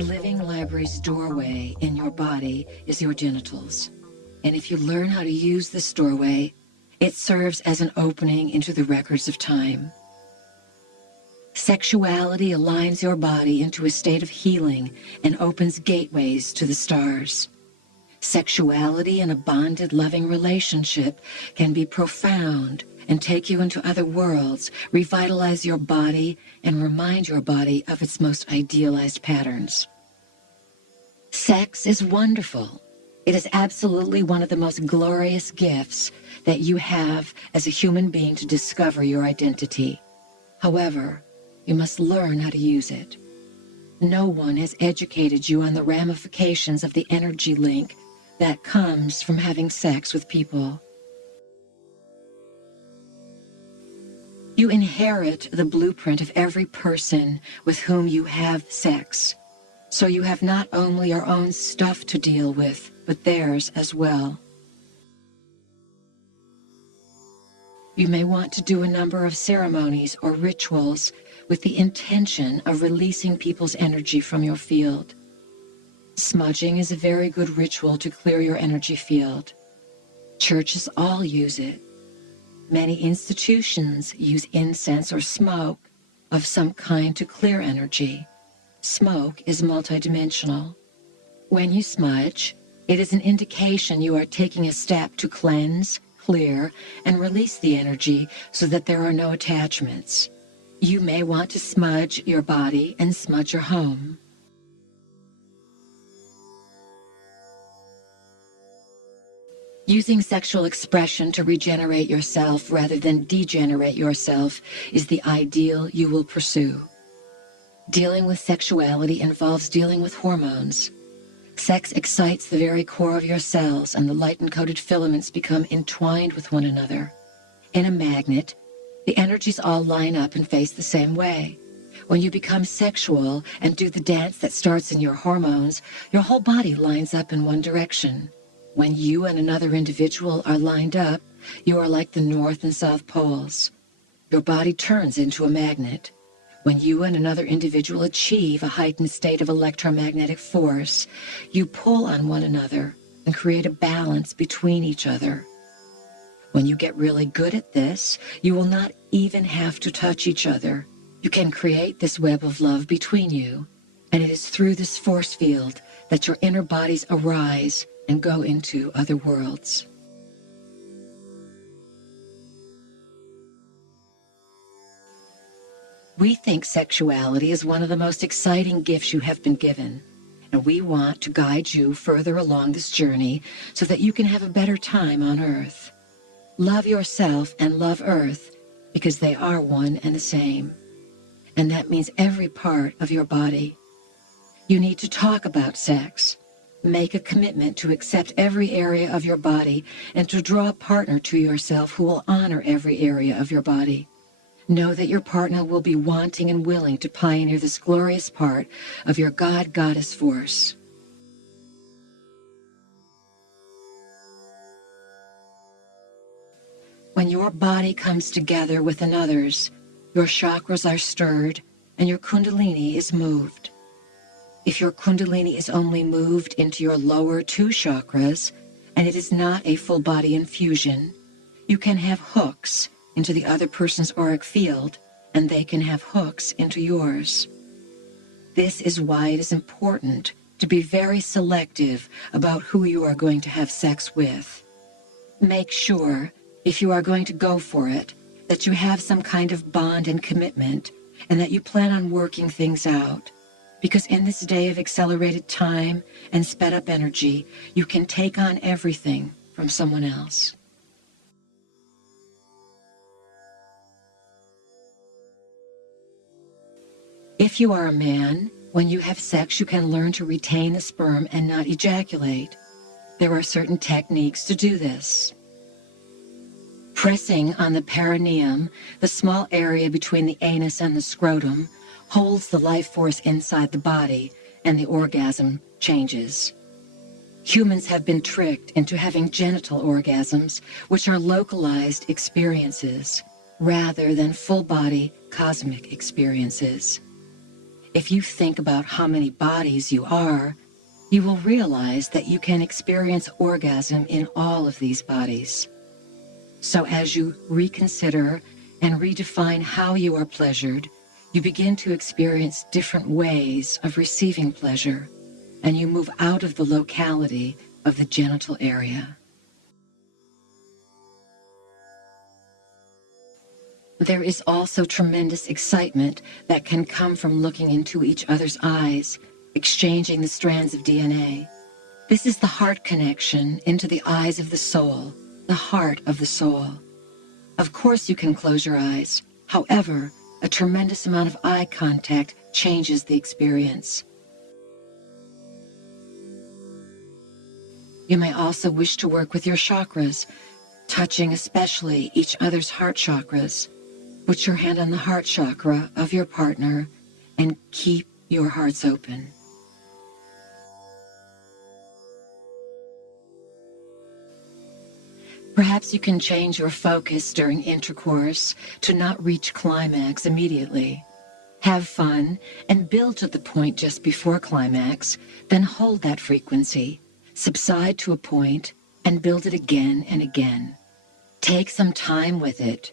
The living library's doorway in your body is your genitals. And if you learn how to use this doorway, it serves as an opening into the records of time. Sexuality aligns your body into a state of healing and opens gateways to the stars. Sexuality in a bonded, loving relationship can be profound and take you into other worlds, revitalize your body, and remind your body of its most idealized patterns. Sex is wonderful. It is absolutely one of the most glorious gifts that you have as a human being to discover your identity. However, you must learn how to use it. No one has educated you on the ramifications of the energy link that comes from having sex with people. You inherit the blueprint of every person with whom you have sex. So you have not only your own stuff to deal with, but theirs as well. You may want to do a number of ceremonies or rituals with the intention of releasing people's energy from your field. Smudging is a very good ritual to clear your energy field. Churches all use it. Many institutions use incense or smoke of some kind to clear energy. Smoke is multidimensional. When you smudge, it is an indication you are taking a step to cleanse, clear, and release the energy so that there are no attachments. You may want to smudge your body and smudge your home. Using sexual expression to regenerate yourself rather than degenerate yourself is the ideal you will pursue. Dealing with sexuality involves dealing with hormones. Sex excites the very core of your cells, and the light-encoded filaments become entwined with one another. In a magnet, the energies all line up and face the same way. When you become sexual and do the dance that starts in your hormones, your whole body lines up in one direction. When you and another individual are lined up, you are like the North and South Poles. Your body turns into a magnet. When you and another individual achieve a heightened state of electromagnetic force, you pull on one another and create a balance between each other. When you get really good at this, you will not even have to touch each other. You can create this web of love between you, and it is through this force field that your inner bodies arise and go into other worlds. We think sexuality is one of the most exciting gifts you have been given, and we want to guide you further along this journey so that you can have a better time on Earth. Love yourself and love Earth because they are one and the same, and that means every part of your body. You need to talk about sex. Make a commitment to accept every area of your body and to draw a partner to yourself who will honor every area of your body. Know that your partner will be wanting and willing to pioneer this glorious part of your God-Goddess force. When your body comes together with another's, your chakras are stirred and your kundalini is moved. If your kundalini is only moved into your lower two chakras, and it is not a full body infusion, you can have hooks into the other person's auric field, and they can have hooks into yours. This is why it is important to be very selective about who you are going to have sex with. Make sure, if you are going to go for it, that you have some kind of bond and commitment, and that you plan on working things out. Because in this day of accelerated time and sped up energy, you can take on everything from someone else. If you are a man, when you have sex, you can learn to retain the sperm and not ejaculate. There are certain techniques to do this. Pressing on the perineum, the small area between the anus and the scrotum, holds the life force inside the body, and the orgasm changes. Humans have been tricked into having genital orgasms, which are localized experiences, rather than full-body cosmic experiences. If you think about how many bodies you are, you will realize that you can experience orgasm in all of these bodies. So as you reconsider and redefine how you are pleasured, you begin to experience different ways of receiving pleasure, and you move out of the locality of the genital area. There is also tremendous excitement that can come from looking into each other's eyes, exchanging the strands of DNA. This is the heart connection into the eyes of the soul, the heart of the soul. Of course you can close your eyes. However, a tremendous amount of eye contact changes the experience. You may also wish to work with your chakras, touching especially each other's heart chakras. Put your hand on the heart chakra of your partner and keep your hearts open. Perhaps you can change your focus during intercourse to not reach climax immediately. Have fun and build to the point just before climax, then hold that frequency, subside to a point, and build it again and again. Take some time with it.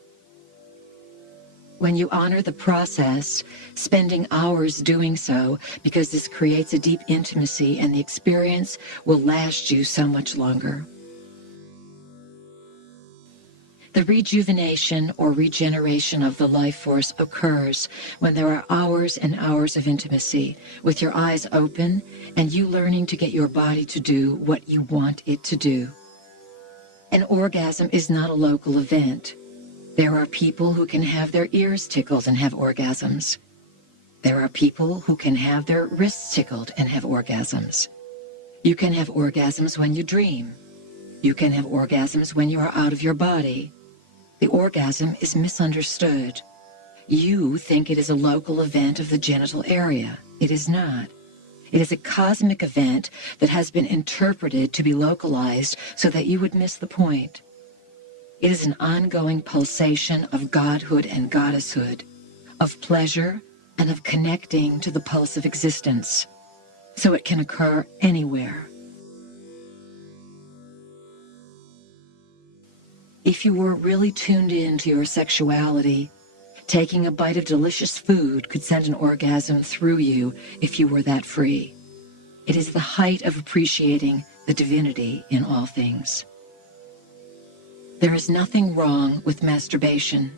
When you honor the process, spending hours doing so, because this creates a deep intimacy and the experience will last you so much longer. The rejuvenation or regeneration of the life force occurs when there are hours and hours of intimacy, with your eyes open and you learning to get your body to do what you want it to do. An orgasm is not a local event. There are people who can have their ears tickled and have orgasms. There are people who can have their wrists tickled and have orgasms. You can have orgasms when you dream. You can have orgasms when you are out of your body. The orgasm is misunderstood. You think it is a local event of the genital area. It is not. It is a cosmic event that has been interpreted to be localized so that you would miss the point. It is an ongoing pulsation of godhood and goddesshood, of pleasure and of connecting to the pulse of existence, so it can occur anywhere. If you were really tuned in to your sexuality, taking a bite of delicious food could send an orgasm through you if you were that free. It is the height of appreciating the divinity in all things. There is nothing wrong with masturbation.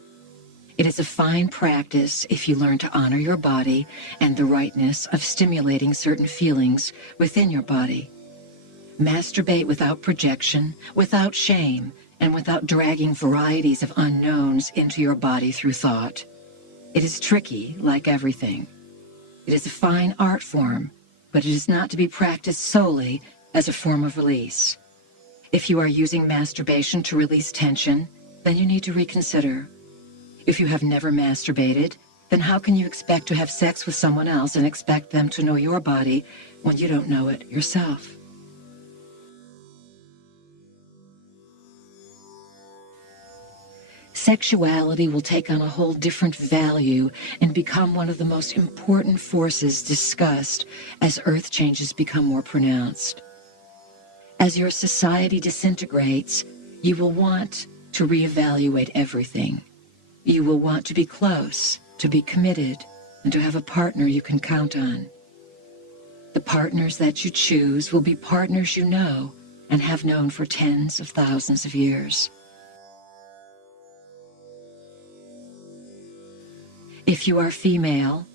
It is a fine practice if you learn to honor your body and the rightness of stimulating certain feelings within your body. Masturbate without projection, without shame, and without dragging varieties of unknowns into your body through thought. It is tricky, like everything. It is a fine art form, but it is not to be practiced solely as a form of release. If you are using masturbation to release tension, then you need to reconsider. If you have never masturbated, then how can you expect to have sex with someone else and expect them to know your body when you don't know it yourself? Sexuality will take on a whole different value and become one of the most important forces discussed as earth changes become more pronounced. As your society disintegrates, you will want to reevaluate everything. You will want to be close, to be committed, and to have a partner you can count on. The partners that you choose will be partners you know and have known for tens of thousands of years. If you are female,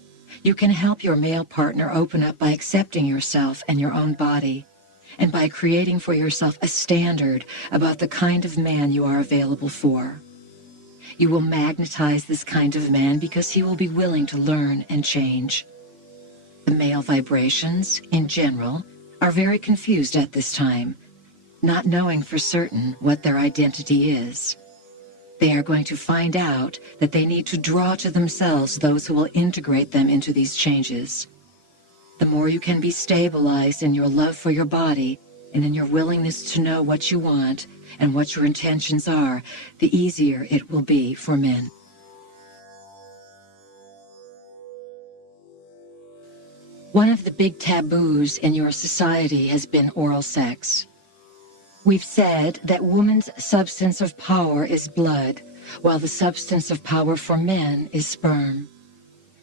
you can help your male partner open up by accepting yourself and your own body, and by creating for yourself a standard about the kind of man you are available for. You will magnetize this kind of man because he will be willing to learn and change. The male vibrations, in general, are very confused at this time, not knowing for certain what their identity is. They are going to find out that they need to draw to themselves those who will integrate them into these changes. The more you can be stabilized in your love for your body and in your willingness to know what you want and what your intentions are, the easier it will be for men. One of the big taboos in your society has been oral sex. We've said that woman's substance of power is blood, while the substance of power for men is sperm.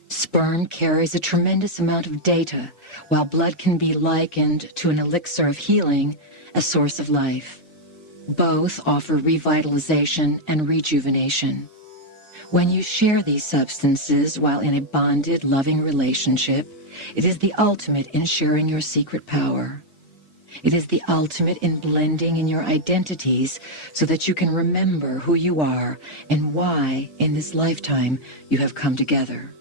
Sperm carries a tremendous amount of data, while blood can be likened to an elixir of healing, a source of life. Both offer revitalization and rejuvenation. When you share these substances while in a bonded, loving relationship, it is the ultimate in sharing your secret power. It is the ultimate in blending in your identities so that you can remember who you are and why, in this lifetime, you have come together.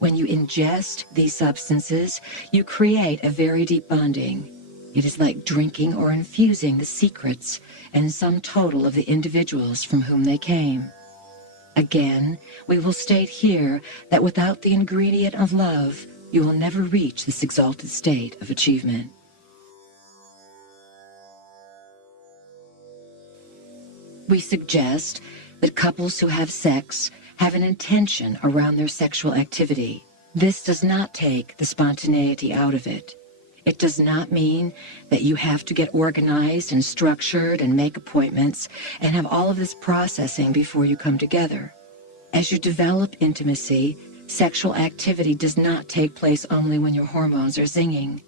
When you ingest these substances, you create a very deep bonding. It is like drinking or infusing the secrets and sum total of the individuals from whom they came. Again, we will state here that without the ingredient of love, you will never reach this exalted state of achievement. We suggest that couples who have sex have an intention around their sexual activity. This does not take the spontaneity out of it. It does not mean that you have to get organized and structured and make appointments and have all of this processing before you come together. As you develop intimacy, sexual activity does not take place only when your hormones are zinging.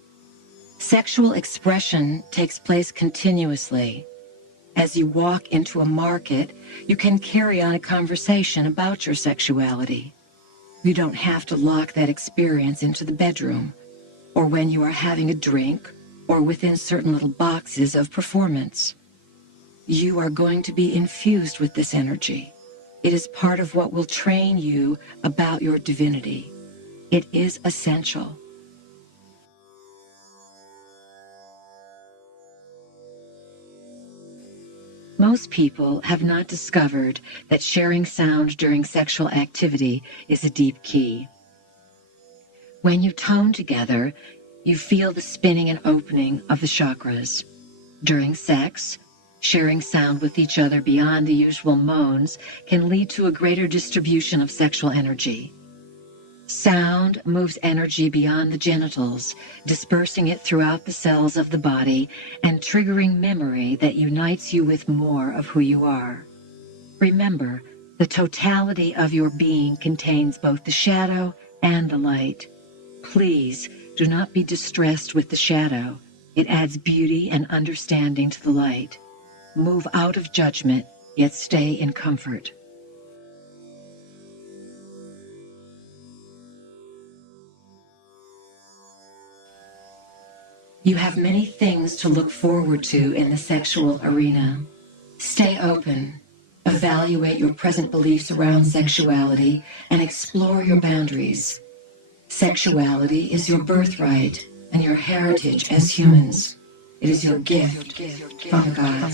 Sexual expression takes place continuously. As you walk into a market, you can carry on a conversation about your sexuality. You don't have to lock that experience into the bedroom, or when you are having a drink, or within certain little boxes of performance. You are going to be infused with this energy. It is part of what will train you about your divinity. It is essential. Most people have not discovered that sharing sound during sexual activity is a deep key. When you tone together, you feel the spinning and opening of the chakras. During sex, sharing sound with each other beyond the usual moans can lead to a greater distribution of sexual energy. Sound moves energy beyond the genitals, dispersing it throughout the cells of the body and triggering memory that unites you with more of who you are. Remember, the totality of your being contains both the shadow and the light. Please do not be distressed with the shadow. It adds beauty and understanding to the light. Move out of judgment, yet stay in comfort. You have many things to look forward to in the sexual arena. Stay open, evaluate your present beliefs around sexuality, and explore your boundaries. Sexuality is your birthright and your heritage as humans. It is your gift from God.